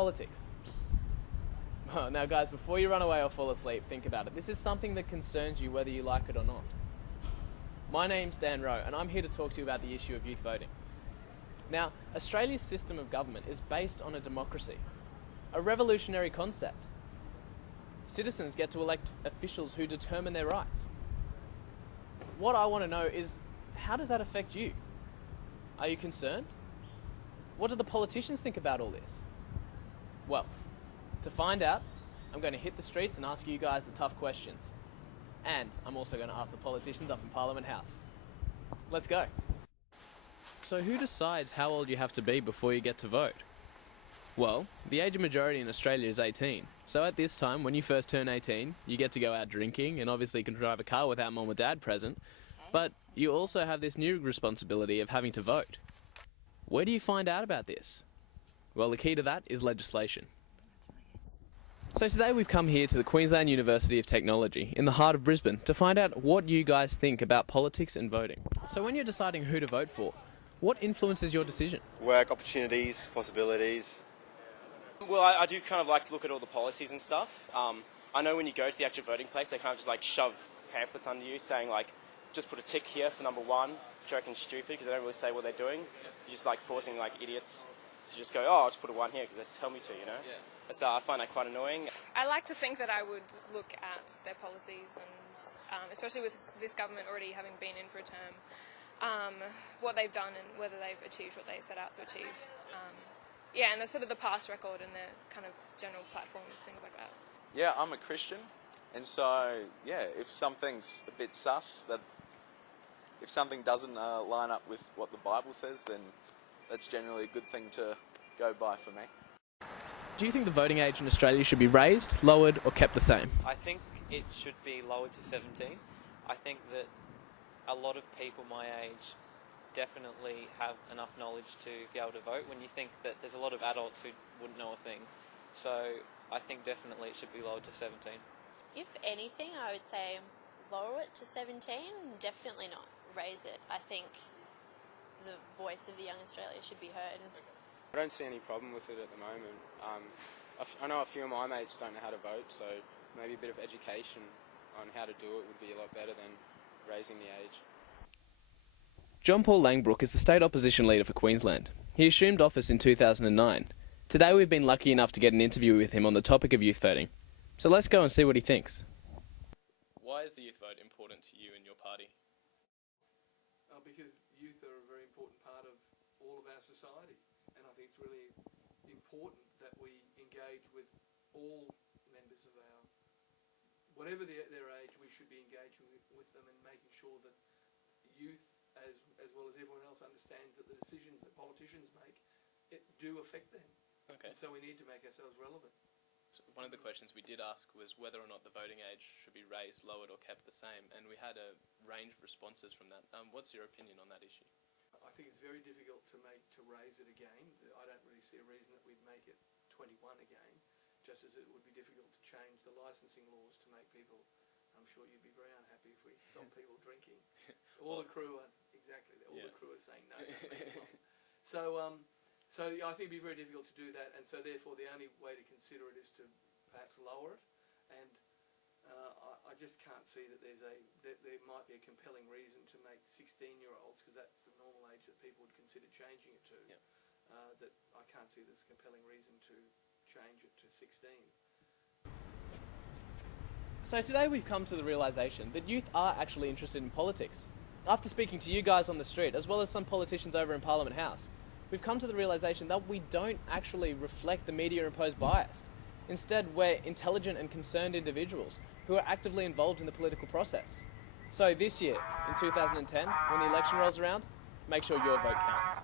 politics? Now guys, before you run away or fall asleep, think about it. This is something that concerns you whether you like it or not. My name's Dan Rowe and I'm here to talk to you about the issue of youth voting. Now, Australia's system of government is based on a democracy, a revolutionary concept. Citizens get to elect officials who determine their rights. What I want to know is, how does that affect you? Are you concerned? What do the politicians think about all this? Well, to find out, I'm going to hit the streets and ask you guys the tough questions. And I'm also going to ask the politicians up in Parliament House. Let's go. So who decides how old you have to be before you get to vote? Well, the age of majority in Australia is 18. So at this time, when you first turn 18, you get to go out drinking and obviously can drive a car without mum or dad present. But you also have this new responsibility of having to vote. Where do you find out about this? Well, the key to that is legislation. So today we've come here to the Queensland University of Technology in the heart of Brisbane to find out what you guys think about politics and voting. So when you're deciding who to vote for, what influences your decision? Work opportunities, possibilities. Well, I do kind of like to look at all the policies and stuff. I know when you go to the actual voting place, they kind of just like shove pamphlets under you saying like, just put a tick here for number one, which I reckon is stupid because they don't really say what they're doing. You're just like forcing like idiots to just go, oh, I'll just put a one here because they tell me to, you know? Yeah. So I find that quite annoying. I like to think that I would look at their policies and especially with this government already having been in for a term, what they've done and whether they've achieved what they set out to achieve. Yeah, and the sort of the past record and their kind of general platforms, things like that. Yeah, I'm a Christian, and so, yeah, if something's a bit sus, that if something doesn't line up with what the Bible says, then that's generally a good thing to go by for me. Do you think the voting age in Australia should be raised, lowered or kept the same? I think it should be lowered to 17. I think that a lot of people my age definitely have enough knowledge to be able to vote when you think that there's a lot of adults who wouldn't know a thing. So I think definitely it should be lowered to 17. If anything, I would say lower it to 17, definitely not raise it. I think the voice of the young Australia should be heard. I don't see any problem with it at the moment. I know a few of my mates don't know how to vote, so maybe a bit of education on how to do it would be a lot better than raising the age. John Paul Langbrook is the state opposition leader for Queensland. He assumed office in 2009. Today we've been lucky enough to get an interview with him on the topic of youth voting. So let's go and see what he thinks. Why is the youth vote important to you and your party? Because youth are a very important part of all of our society, and I think it's really important that we engage with all members of our, whatever their age, we should be engaging with them and making sure that youth, as well as everyone else, understands that the decisions that politicians make do affect them. Okay. And so we need to make ourselves relevant. So one of the questions we did ask was whether or not the voting age should be raised, lowered or kept the same, and we had a range of responses from that. What's your opinion on that issue? I think it's very difficult to raise it again. I don't really see a reason that we'd make it 21 again, just as it would be difficult to change the licensing laws to make people, I'm sure you'd be very unhappy if we stopped people drinking. All the crew are, exactly, all the crew are saying no. So I think it'd be very difficult to do that, and so therefore the only way to consider it is to perhaps lower it, and I just can't see that there might be a compelling reason to make 16-year-olds, because that's the normal age that people would consider changing it to, that I can't see there's a compelling reason to change it to 16. So today we've come to the realisation that youth are actually interested in politics. After speaking to you guys on the street, as well as some politicians over in Parliament House, we've come to the realisation that we don't actually reflect the media-imposed bias. Instead, we're intelligent and concerned individuals who are actively involved in the political process. So this year, in 2010, when the election rolls around, make sure your vote counts.